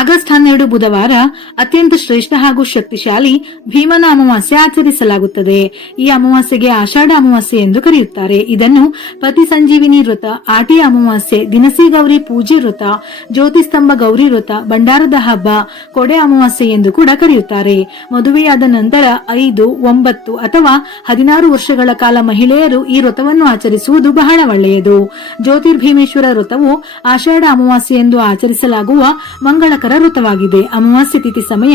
August 12 ಬುಧವಾರ ಅತ್ಯಂತ ಶ್ರೇಷ್ಠ ಹಾಗೂ ಶಕ್ತಿಶಾಲಿ ಭೀಮನ ಅಮಾವಾಸ್ಯೆ ಆಚರಿಸಲಾಗುತ್ತದೆ. ಈ ಅಮಾವಾಸ್ಯೆಗೆ ಆಷಾಢ ಅಮಾವಾಸ್ಯೆ ಎಂದು ಕರೆಯುತ್ತಾರೆ. ಇದನ್ನು ಪತಿ ಸಂಜೀವಿನಿ ವ್ರತ, ಆಟಿ ಅಮಾವಾಸ್ಯೆ, ದಿನಸಿ ಗೌರಿ ಪೂಜೆ ವ್ರತ, ಜ್ಯೋತಿಸ್ತಂಭ ಗೌರಿ ವ್ರತ, ಭಂಡಾರದ ಹಬ್ಬ, ಕೊಡೆ ಅಮಾವಾಸ್ಯೆ ಎಂದು ಕೂಡ ಕರೆಯುತ್ತಾರೆ. ಮದುವೆಯಾದ ನಂತರ 5, 9 ಅಥವಾ 16 ವರ್ಷಗಳ ಕಾಲ ಮಹಿಳೆಯರು ಈ ವ್ರತವನ್ನು ಆಚರಿಸುವುದು ಬಹಳ ಒಳ್ಳೆಯದು. ಜ್ಯೋತಿರ್ಭೀಮೇಶ್ವರ ವ್ರತವು ಆಷಾಢ ಅಮಾವಾಸ್ಯೆ ಎಂದು ಆಚರಿಸಲಾಗುವ ಮಂಗಳಕರ ವ್ರತವಾಗಿದೆ. ಅಮಾವಾಸ್ಯೆ ತಿಥಿ ಸಮಯ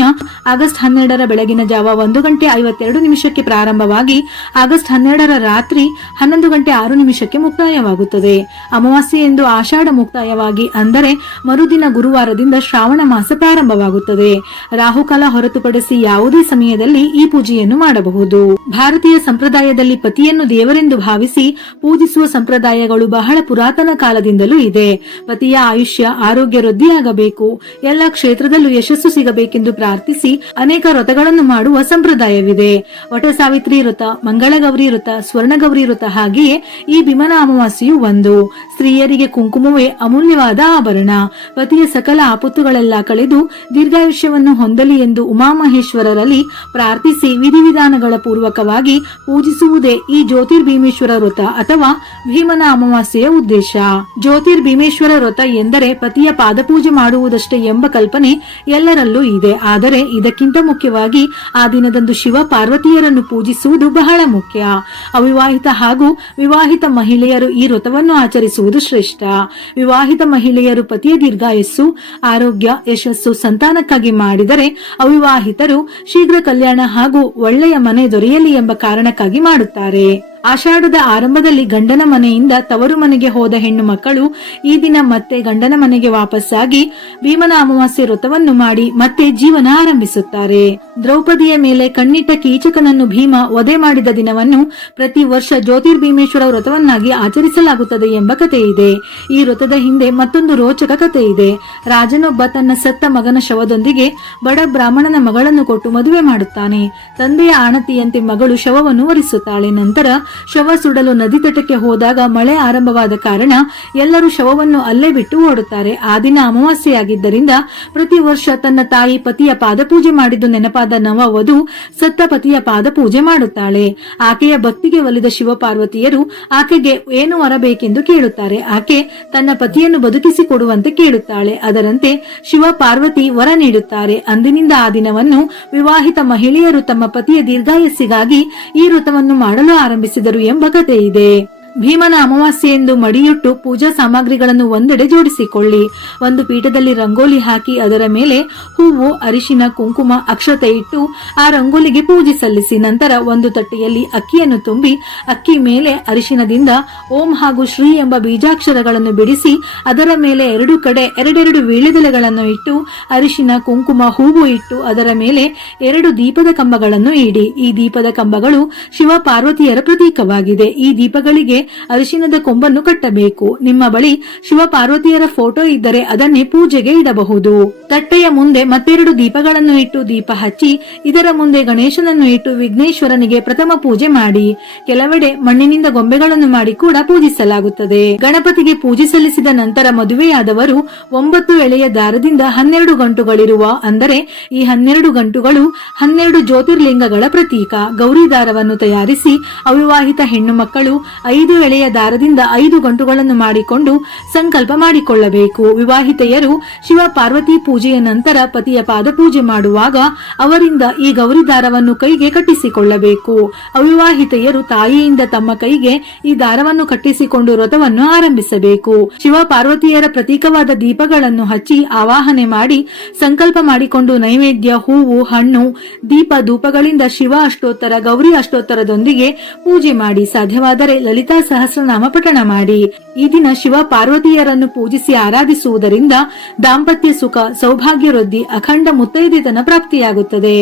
ಆಗಸ್ಟ್ 12 ಬೆಳಗಿನ ಜಾವ 1:52 ಪ್ರಾರಂಭವಾಗಿ ಆಗಸ್ಟ್ 12 ರಾತ್ರಿ 11:06 ಮುಕ್ತಾಯವಾಗುತ್ತದೆ. ಅಮಾವಾಸ್ಯೆ ಎಂದು ಆಷಾಢ ಮುಕ್ತಾಯವಾಗಿ ಅಂದರೆ ಮರುದಿನ ಗುರುವಾರದಿಂದ ಶ್ರಾವಣ ಮಾಸ ಪ್ರಾರಂಭವಾಗುತ್ತದೆ. ರಾಹುಕಾಲ ಹೊರತುಪಡಿಸಿ ಯಾವುದೇ ಸಮಯದಲ್ಲಿ ಈ ಪೂಜೆಯನ್ನು ಮಾಡಬಹುದು. ಭಾರತೀಯ ಸಂಪ್ರದಾಯದಲ್ಲಿ ಪತಿಯನ್ನು ದೇವರೆಂದು ಭಾವಿಸಿ ಪೂಜಿಸುವ ಸಂಪ್ರದಾಯಗಳು ಬಹಳ ಪುರಾತನ ಕಾಲದಿಂದಲೂ ಇದೆ. ಪತಿಯ ಆಯುಷ್ಯ ಆರೋಗ್ಯ ವೃದ್ಧಿಯಾಗಬೇಕು, ಎಲ್ಲ ಕ್ಷೇತ್ರದಲ್ಲೂ ಯಶಸ್ಸು ಸಿಗಬೇಕೆಂದು ಪ್ರಾರ್ಥಿಸಿ ಅನೇಕ ವ್ರತಗಳನ್ನು ಮಾಡುವ ಸಂಪ್ರದಾಯವಿದೆ. ವಟ ಸಾವಿತ್ರಿ ವ್ರತ, ಮಂಗಳಗೌರಿ ವ್ರತ, ಸ್ವರ್ಣಗೌರಿ ವ್ರತ ಹಾಗೆಯೇ ಈ ಭೀಮನ ಅಮಾವಾಸ್ಯೆಯು ಒಂದು. ಸ್ತ್ರೀಯರಿಗೆ ಕುಂಕುಮವೇ ಅಮೂಲ್ಯವಾದ ಆಭರಣ. ಪತಿಯ ಸಕಲ ಆಪತ್ತುಗಳೆಲ್ಲ ಕಳೆದು ದೀರ್ಘಾಯುಷ್ಯವನ್ನು ಹೊಂದಲಿ ಎಂದು ಉಮಾಮಹೇಶ್ವರರಲ್ಲಿ ಪ್ರಾರ್ಥಿಸಿ ವಿಧಿವಿಧಾನಗಳ ಪೂರ್ವಕವಾಗಿ ಪೂಜಿಸುವುದೇ ಈ ಜ್ಯೋತಿರ್ಭೀಮೇಶ್ವರ ವ್ರತ ಅಥವಾ ಭೀಮನ ಅಮಾವಾಸ್ಯೆಯ ಉದ್ದೇಶ. ಜ್ಯೋತಿರ್ಭೀಮೇಶ್ವರ ವ್ರತ ಎಂದರೆ ಪತಿಯ ಪಾದಪೂಜೆ ಮಾಡುವುದಷ್ಟೇ ಎಂಬ ಕಲ್ಪನೆ ಎಲ್ಲರಲ್ಲೂ ಇದೆ. ಆದರೆ ಇದಕ್ಕಿಂತ ಮುಖ್ಯವಾಗಿ ಆ ದಿನದಂದು ಶಿವ ಪಾರ್ವತಿಯರನ್ನು ಪೂಜಿಸುವುದು ಬಹಳ ಮುಖ್ಯ. ಅವಿವಾಹಿತ ಹಾಗೂ ವಿವಾಹಿತ ಮಹಿಳೆಯರು ಈ ವ್ರತವನ್ನು ಆಚರಿಸುವುದು ಶ್ರೇಷ್ಠ. ವಿವಾಹಿತ ಮಹಿಳೆಯರು ಪತಿಯ ದೀರ್ಘಾಯಸ್ಸು, ಆರೋಗ್ಯ, ಯಶಸ್ಸು, ಸಂತಾನಕ್ಕಾಗಿ ಮಾಡಿದರೆ ಅವಿವಾಹಿತರು ಶೀಘ್ರ ಕಲ್ಯಾಣ ಹಾಗೂ ಒಳ್ಳೆಯ ಮನೆ ದೊರೆಯಲಿ ಎಂಬ ಕಾರಣಕ್ಕಾಗಿ ಮಾಡುತ್ತಾರೆ. ಆಷಾಢದ ಆರಂಭದಲ್ಲಿ ಗಂಡನ ಮನೆಯಿಂದ ತವರು ಮನೆಗೆ ಹೋದ ಹೆಣ್ಣು ಮಕ್ಕಳು ಈ ದಿನ ಮತ್ತೆ ಗಂಡನ ಮನೆಗೆ ವಾಪಸ್ಸಾಗಿ ಭೀಮನ ಅಮಾವಾಸ್ಯೆ ವ್ರತವನ್ನು ಮಾಡಿ ಮತ್ತೆ ಜೀವನ ಆರಂಭಿಸುತ್ತಾರೆ. ದ್ರೌಪದಿಯ ಮೇಲೆ ಕಣ್ಣಿಟ್ಟ ಕೀಚಕನನ್ನು ಭೀಮ ವಧೆ ಮಾಡಿದ ದಿನವನ್ನು ಪ್ರತಿ ವರ್ಷ ಜ್ಯೋತಿರ್ಭೀಮೇಶ್ವರ ವ್ರತವನ್ನಾಗಿ ಆಚರಿಸಲಾಗುತ್ತದೆ ಎಂಬ ಕಥೆ ಇದೆ. ಈ ವ್ರತದ ಹಿಂದೆ ಮತ್ತೊಂದು ರೋಚಕ ಕಥೆ ಇದೆ. ರಾಜನೊಬ್ಬ ತನ್ನ ಸತ್ತ ಮಗನ ಶವದೊಂದಿಗೆ ಬಡ ಬ್ರಾಹ್ಮಣನ ಮಗಳನ್ನು ಕೊಟ್ಟು ಮದುವೆ ಮಾಡುತ್ತಾನೆ. ತಂದೆಯ ಆಣತಿಯಂತೆ ಮಗಳು ಶವವನ್ನು ಒರೆಸುತ್ತಾಳೆ. ನಂತರ ಶವ ಸುಡಲು ನದಿ ತಟಕ್ಕೆ ಹೋದಾಗ ಮಳೆ ಆರಂಭವಾದ ಕಾರಣ ಎಲ್ಲರೂ ಶವವನ್ನು ಅಲ್ಲೇ ಬಿಟ್ಟು ಓಡುತ್ತಾರೆ. ಆ ದಿನ ಅಮಾವಾಸ್ಯೆಯಾಗಿದ್ದರಿಂದ ಪ್ರತಿ ವರ್ಷ ತನ್ನ ತಾಯಿ ಪತಿಯ ಪಾದಪೂಜೆ ಮಾಡಿದ್ದು ನೆನಪಾದ ನವವಧು ಸತ್ತ ಪತಿಯ ಪಾದಪೂಜೆ ಮಾಡುತ್ತಾಳೆ. ಆಕೆಯ ಭಕ್ತಿಗೆ ಒಲಿದ ಶಿವಪಾರ್ವತಿಯರು ಆಕೆಗೆ ಏನು ವರಬೇಕೆಂದು ಕೇಳುತ್ತಾರೆ. ಆಕೆ ತನ್ನ ಪತಿಯನ್ನು ಬದುಕಿಸಿಕೊಡುವಂತೆ ಕೇಳುತ್ತಾಳೆ. ಅದರಂತೆ ಶಿವ ಪಾರ್ವತಿ ವರ ನೀಡುತ್ತಾರೆ. ಅಂದಿನಿಂದ ಆ ದಿನವನ್ನು ವಿವಾಹಿತ ಮಹಿಳೆಯರು ತಮ್ಮ ಪತಿಯ ದೀರ್ಘಾಯಸ್ಸಿಗಾಗಿ ಈ ವ್ರತವನ್ನು ಮಾಡಲು ಆರಂಭಿಸಿದರು ಎಂಬ ಕಥೆ ಇದೆ. ಭೀಮನ ಅಮಾವಾಸ್ಯೆ ಎಂದು ಮಡಿಯುಟ್ಟು ಪೂಜಾ ಸಾಮಗ್ರಿಗಳನ್ನು ಒಂದೆಡೆ ಜೋಡಿಸಿಕೊಳ್ಳಿ. ಒಂದು ಪೀಠದಲ್ಲಿ ರಂಗೋಲಿ ಹಾಕಿ ಅದರ ಮೇಲೆ ಹೂವು, ಅರಿಶಿನ, ಕುಂಕುಮ, ಅಕ್ಷತೆ ಇಟ್ಟು ಆ ರಂಗೋಲಿಗೆ ಪೂಜೆ ಸಲ್ಲಿಸಿ. ನಂತರ ಒಂದು ತಟ್ಟೆಯಲ್ಲಿ ಅಕ್ಕಿಯನ್ನು ತುಂಬಿ ಅಕ್ಕಿ ಮೇಲೆ ಅರಿಶಿನದಿಂದ ಓಂ ಹಾಗೂ ಶ್ರೀ ಎಂಬ ಬೀಜಾಕ್ಷರಗಳನ್ನು ಬಿಡಿಸಿ ಅದರ ಮೇಲೆ ಎರಡು ಕಡೆ ಎರಡೆರಡು ವೀಳ್ಯದೆಲೆಗಳನ್ನು ಇಟ್ಟು ಅರಿಶಿನ, ಕುಂಕುಮ, ಹೂವು ಇಟ್ಟು ಅದರ ಮೇಲೆ 2 ದೀಪದ ಕಂಬಗಳನ್ನು ಇಡಿ. ಈ ದೀಪದ ಕಂಬಗಳು ಶಿವ ಪಾರ್ವತಿಯರ ಪ್ರತೀಕವಾಗಿದೆ. ಈ ದೀಪಗಳಿಗೆ ಅರಿಶಿನದ ಕೊಂಬನ್ನು ಕಟ್ಟಬೇಕು. ನಿಮ್ಮ ಬಳಿ ಶಿವ ಪಾರ್ವತಿಯರ ಫೋಟೋ ಇದ್ದರೆ ಅದನ್ನೇ ಪೂಜೆಗೆ ಇಡಬಹುದು. ತಟ್ಟೆಯ ಮುಂದೆ ಮತ್ತೆರಡು ದೀಪಗಳನ್ನು ಇಟ್ಟು ದೀಪ ಹಚ್ಚಿ ಇದರ ಮುಂದೆ ಗಣೇಶನನ್ನು ಇಟ್ಟು ವಿಘ್ನೇಶ್ವರನಿಗೆ ಪ್ರಥಮ ಪೂಜೆ ಮಾಡಿ. ಕೆಲವೆಡೆ ಮಣ್ಣಿನಿಂದ ಗೊಂಬೆಗಳನ್ನು ಮಾಡಿ ಕೂಡ ಪೂಜಿಸಲಾಗುತ್ತದೆ. ಗಣಪತಿಗೆ ಪೂಜೆ ಸಲ್ಲಿಸಿದ ನಂತರ ಮದುವೆಯಾದವರು 9 ಎಳೆಯ ದಾರದಿಂದ 12 ಗಂಟುಗಳಿರುವ ಅಂದರೆ ಈ 12 ಗಂಟುಗಳು 12 ಜ್ಯೋತಿರ್ಲಿಂಗಗಳ ಪ್ರತೀಕ ಗೌರಿ ದಾರವನ್ನು ತಯಾರಿಸಿ ಅವಿವಾಹಿತ ಹೆಣ್ಣು ಮಕ್ಕಳು 5 ಎಳೆಯ ದಾರದಿಂದ 5 ಗಂಟುಗಳನ್ನು ಮಾಡಿಕೊಂಡು ಸಂಕಲ್ಪ ಮಾಡಿಕೊಳ್ಳಬೇಕು. ವಿವಾಹಿತೆಯರು ಶಿವ ಪಾರ್ವತಿ ಪೂಜೆಯ ನಂತರ ಪತಿಯ ಪಾದಪೂಜೆ ಮಾಡುವಾಗ ಅವರಿಂದ ಈ ಗೌರಿ ದಾರವನ್ನು ಕೈಗೆ ಕಟ್ಟಿಸಿಕೊಳ್ಳಬೇಕು. ಅವಿವಾಹಿತೆಯರು ತಾಯಿಯಿಂದ ತಮ್ಮ ಕೈಗೆ ಈ ದಾರವನ್ನು ಕಟ್ಟಿಸಿಕೊಂಡು ವ್ರತವನ್ನು ಆರಂಭಿಸಬೇಕು. ಶಿವ ಪಾರ್ವತಿಯರ ಪ್ರತೀಕವಾದ ದೀಪಗಳನ್ನು ಹಚ್ಚಿ ಆವಾಹನೆ ಮಾಡಿ ಸಂಕಲ್ಪ ಮಾಡಿಕೊಂಡು ನೈವೇದ್ಯ, ಹೂವು, ಹಣ್ಣು, ದೀಪ, ಧೂಪಗಳಿಂದ ಶಿವ ಅಷ್ಟೋತ್ತರ, ಗೌರಿ ಅಷ್ಟೋತ್ತರದೊಂದಿಗೆ ಪೂಜೆ ಮಾಡಿ. ಸಾಧ್ಯವಾದರೆ ಲಲಿತಾ ಸಹಸ್ರನಾಮ ಪಠಣ ಮಾಡಿ. ಈ ದಿನ ಶಿವ ಪಾರ್ವತಿಯರನ್ನು ಪೂಜಿಸಿ ಆರಾಧಿಸುವುದರಿಂದ ದಾಂಪತ್ಯ ಸುಖ, ಸೌಭಾಗ್ಯ ವೃದ್ಧಿ, ಅಖಂಡ ಮುತ್ತೈದೆತನ ಪ್ರಾಪ್ತಿಯಾಗುತ್ತದೆ.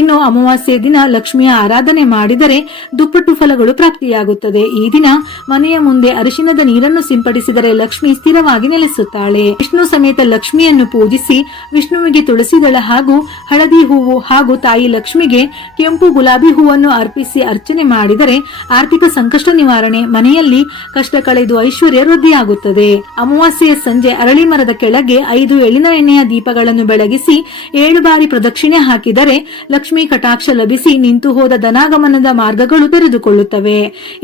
ಇನ್ನು ಅಮಾವಾಸ್ಯೆ ದಿನ ಲಕ್ಷ್ಮಿಯ ಆರಾಧನೆ ಮಾಡಿದರೆ ದುಪ್ಪಟ್ಟು ಫಲಗಳು ಪ್ರಾಪ್ತಿಯಾಗುತ್ತದೆ. ಈ ದಿನ ಮನೆಯ ಮುಂದೆ ಅರಿಶಿನದ ನೀರನ್ನು ಸಿಂಪಡಿಸಿದರೆ ಲಕ್ಷ್ಮಿ ಸ್ಥಿರವಾಗಿ ನೆಲೆಸುತ್ತಾಳೆ. ವಿಷ್ಣು ಸಮೇತ ಲಕ್ಷ್ಮಿಯನ್ನು ಪೂಜಿಸಿ ವಿಷ್ಣುವಿಗೆ ತುಳಸಿ ದಳ ಹಾಗೂ ಹಳದಿ ಹೂವು ಹಾಗೂ ತಾಯಿ ಲಕ್ಷ್ಮಿಗೆ ಕೆಂಪು ಗುಲಾಬಿ ಹೂವನ್ನು ಅರ್ಪಿಸಿ ಅರ್ಚನೆ ಮಾಡಿದರೆ ಆರ್ಥಿಕ ಸಂಕಷ್ಟ ನಿವಾರಣೆ, ಮನೆಯಲ್ಲಿ ಕಷ್ಟ ಕಳೆದು ಐಶ್ವರ್ಯ ವೃದ್ಧಿಯಾಗುತ್ತದೆ. ಅಮಾವಾಸ್ಯೆಯ ಸಂಜೆ ಅರಳಿ ಮರದ ಕೆಳಗೆ 5 ಎಳ್ಳಿನ ಎಣ್ಣೆಯ ದೀಪಗಳನ್ನು ಬೆಳಗಿಸಿ 7 ಬಾರಿ ಪ್ರದಕ್ಷಿಣೆ ಹಾಕಿದರೆ ಲಕ್ಷ್ಮೀ ಕಟಾಕ್ಷ ಲಭಿಸಿ ನಿಂತು ಹೋದ ಧನಾಗಮನದ ಮಾರ್ಗಗಳು ತೆರೆದುಕೊಳ್ಳುತ್ತವೆ.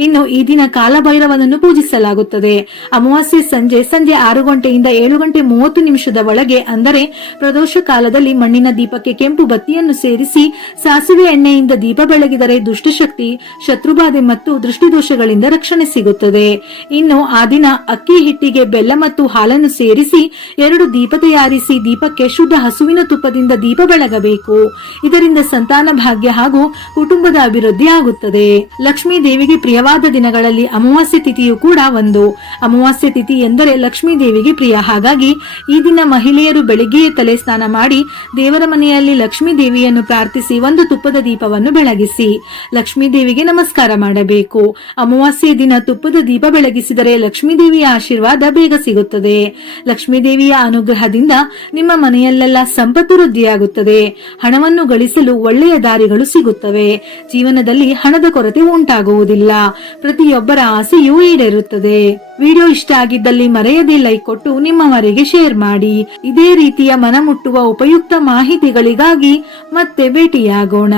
ಇನ್ನು ಈ ದಿನ ಕಾಲಭೈರವನನ್ನು ಪೂಜಿಸಲಾಗುತ್ತದೆ. ಅಮಾವಾಸ್ಯೆ ಸಂಜೆ 6 ಗಂಟೆಯಿಂದ 7 ಗಂಟೆ 30 ನಿಮಿಷದ ಒಳಗೆ ಅಂದರೆ ಪ್ರದೋಷ ಕಾಲದಲ್ಲಿ ಮಣ್ಣಿನ ದೀಪಕ್ಕೆ ಕೆಂಪು ಬತ್ತಿಯನ್ನು ಸೇರಿಸಿ ಸಾಸಿವೆ ಎಣ್ಣೆಯಿಂದ ದೀಪ ಬೆಳಗಿದರೆ ದುಷ್ಟಶಕ್ತಿ, ಶತ್ರುಬಾಧೆ ಮತ್ತು ದೃಷ್ಟಿದೋಷಗಳಿಂದ ರಕ್ಷಣೆ ಸಿಗುತ್ತದೆ. ಇನ್ನು ಆ ದಿನ ಅಕ್ಕಿ ಹಿಟ್ಟಿಗೆ ಬೆಲ್ಲ ಮತ್ತು ಹಾಲನ್ನು ಸೇರಿಸಿ 2 ದೀಪ ತಯಾರಿಸಿ ದೀಪಕ್ಕೆ ಶುದ್ಧ ಹಸುವಿನ ತುಪ್ಪದಿಂದ ದೀಪ ಬೆಳಗಬೇಕು. ಇದರಿಂದ ಸಂತಾನ ಭಾಗ್ಯ ಹಾಗೂ ಕುಟುಂಬದ ಅಭಿವೃದ್ಧಿ ಆಗುತ್ತದೆ. ಲಕ್ಷ್ಮೀ ದೇವಿಗೆ ಪ್ರಿಯವಾದ ದಿನಗಳಲ್ಲಿ ಅಮಾವಾಸ್ಯೆ ತಿಥಿಯು ಕೂಡ ಒಂದು. ಅಮಾವಾಸ್ಯೆ ತಿಥಿ ಎಂದರೆ ಲಕ್ಷ್ಮೀ ದೇವಿಗೆ ಪ್ರಿಯ. ಹಾಗಾಗಿ ಈ ದಿನ ಮಹಿಳೆಯರು ಬೆಳಿಗ್ಗೆಯೇ ತಲೆ ಸ್ನಾನ ಮಾಡಿ ದೇವರ ಮನೆಯಲ್ಲಿ ಲಕ್ಷ್ಮೀ ದೇವಿಯನ್ನು ಪ್ರಾರ್ಥಿಸಿ ಒಂದು ತುಪ್ಪದ ದೀಪವನ್ನು ಬೆಳಗಿಸಿ ಲಕ್ಷ್ಮೀ ದೇವಿಗೆ ನಮಸ್ಕಾರ ಮಾಡಬೇಕು. ಅಮಾವಾಸ್ಯೆ ದಿನ ತುಪ್ಪದ ದೀಪ ಬೆಳಗಿಸಿದರೆ ಲಕ್ಷ್ಮೀ ದೇವಿಯ ಆಶೀರ್ವಾದ ಬೇಗ ಸಿಗುತ್ತದೆ. ಲಕ್ಷ್ಮೀ ದೇವಿಯ ಅನುಗ್ರಹದಿಂದ ನಿಮ್ಮ ಮನೆಯಲ್ಲೆಲ್ಲ ಸಂಪತ್ತು ವೃದ್ಧಿಯಾಗುತ್ತದೆ. ಹಣವನ್ನು ಗಳಿಸಲು ಒಳ್ಳೆಯ ದಾರಿಗಳು ಸಿಗುತ್ತವೆ. ಜೀವನದಲ್ಲಿ ಹಣದ ಕೊರತೆ ಉಂಟಾಗುವುದಿಲ್ಲ. ಪ್ರತಿಯೊಬ್ಬರ ಆಸೆಯೂ ಈಡೇರುತ್ತದೆ. ವಿಡಿಯೋ ಇಷ್ಟ ಆಗಿದ್ದಲ್ಲಿ ಮರೆಯದೆ ಲೈಕ್ ಕೊಟ್ಟು ನಿಮ್ಮವರಿಗೆ ಶೇರ್ ಮಾಡಿ. ಇದೇ ರೀತಿಯ ಮನಮುಟ್ಟುವ ಉಪಯುಕ್ತ ಮಾಹಿತಿಗಳಿಗಾಗಿ ಮತ್ತೆ ಭೇಟಿಯಾಗೋಣ.